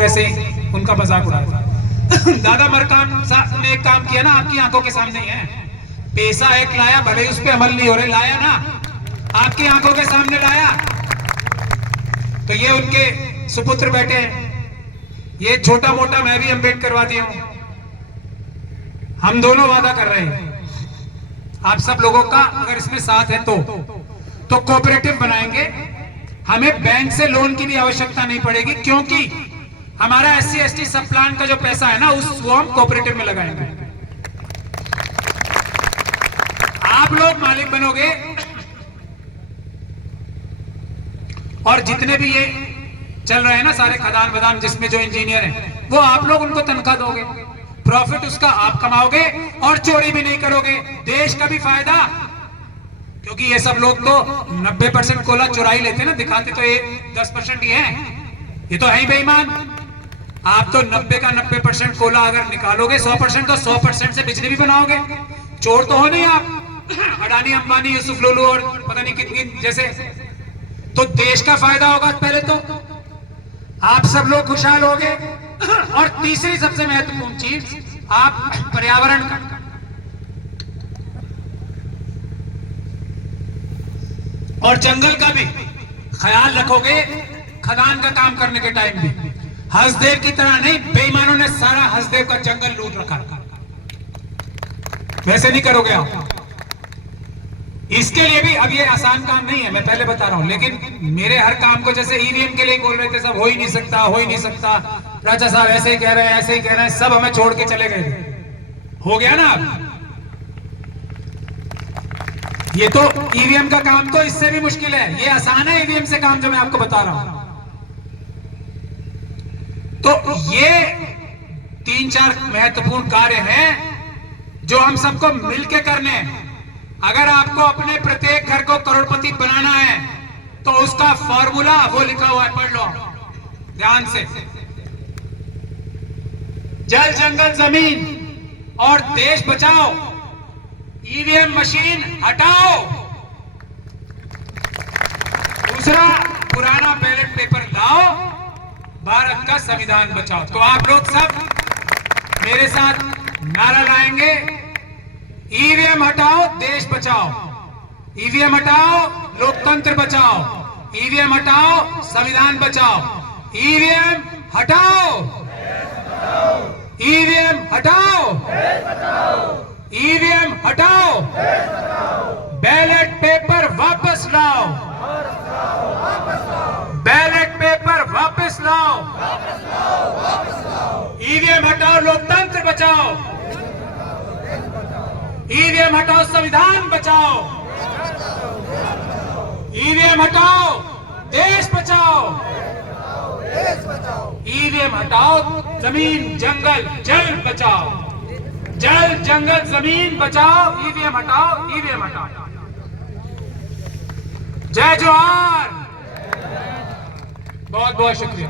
लोग ऐसे ही उनका मजाक उड़ाते। दादा मरकाम साहब ने एक काम किया ना, आपकी आंखों के सामने ही है। पैसा एक लाया, भले उस पर अमल नहीं हो रहे, लाया ना, आपकी आंखों के सामने लाया। तो ये उनके सुपुत्र बैठे हैं, ये छोटा मोटा मैं भी अम्बेडकरवादी हूं। हम दोनों वादा कर रहे हैं आप सब लोगों का, अगर इसमें साथ है तो कोऑपरेटिव बनाएंगे। हमें बैंक से लोन की भी आवश्यकता नहीं पड़ेगी, क्योंकि हमारा SC ST सब प्लान का जो पैसा है ना, वो हम कोऑपरेटिव में लगाएंगे। आप लोग मालिक बनोगे और जितने भी ये चल रहे हैं ना सारे खदान बदान, जिसमें जो इंजीनियर हैं, वो आप लोग उनको तनख्वाह दोगे, प्रॉफिट उसका आप कमाओगे और चोरी भी नहीं करोगे। देश का भी फायदा, क्योंकि ये सब लोग तो 90% कोला चुरा ही लेते हैं ना, दिखाते तो ये 10% ही है, ये तो है ही बेईमान। आप तो 90 का 90% कोला अगर निकालोगे, 100% तो 100% से बिजली भी बनाओगे। चोर तो हो नहीं आप, अडानी अंबानी यूसुफ लुलू और पता नहीं कितनी जैसे। तो देश का फायदा होगा पहले तो, आप सब लोग खुशहाल होगे, और तीसरी सबसे महत्वपूर्ण चीज, आप पर्यावरण का और जंगल का भी ख्याल रखोगे। खदान का काम करने के टाइम भी हसदेव की तरह नहीं, बेईमानों ने सारा हसदेव का जंगल लूट रखा, वैसे नहीं करोगे आप। इसके लिए भी अब ये आसान काम नहीं है, मैं पहले बता रहा हूं, लेकिन मेरे हर काम को जैसे ईवीएम के लिए बोल रहे थे सब, हो ही नहीं सकता, हो ही नहीं सकता, राजा साहब ऐसे ही कह रहे हैं, ऐसे ही कह रहे हैं, सब हमें छोड़ के चले गए। हो गया ना अब। ये तो ईवीएम का काम तो इससे भी मुश्किल है, ये आसान है ईवीएम से काम जो मैं आपको बता रहा हूं। तो ये 3-4 महत्वपूर्ण कार्य हैं जो हम सबको मिलकर करने हैं। अगर आपको अपने प्रत्येक घर को करोड़पति बनाना है तो उसका फॉर्मूला वो लिखा हुआ है, पढ़ लो ध्यान से। जल जंगल जमीन और देश बचाओ, ईवीएम मशीन हटाओ। दूसरा, पुराना बैलेट पेपर लाओ, भारत का संविधान बचाओ। तो आप लोग सब मेरे साथ नारा लाएंगे, ईवीएम हटाओ, देश बचाओ। ईवीएम हटाओ, लोकतंत्र बचाओ। ईवीएम हटाओ, संविधान बचाओ। ईवीएम हटाओ, ईवीएम हटाओ, ईवीएम हटाओ, बैलेट पेपर वापस लाओ, बैलेट पेपर वापस लाओ, ईवीएम हटाओ, लोकतंत्र बचाओ। ईवीएम हटाओ, संविधान बचाओ। ईवीएम हटाओ, देश बचाओ। ईवीएम हटाओ, जमीन जंगल जल बचाओ। जल जंगल जमीन बचाओ, ईवीएम हटाओ, ईवीएम हटाओ। जय जोहार, बहुत बहुत शुक्रिया।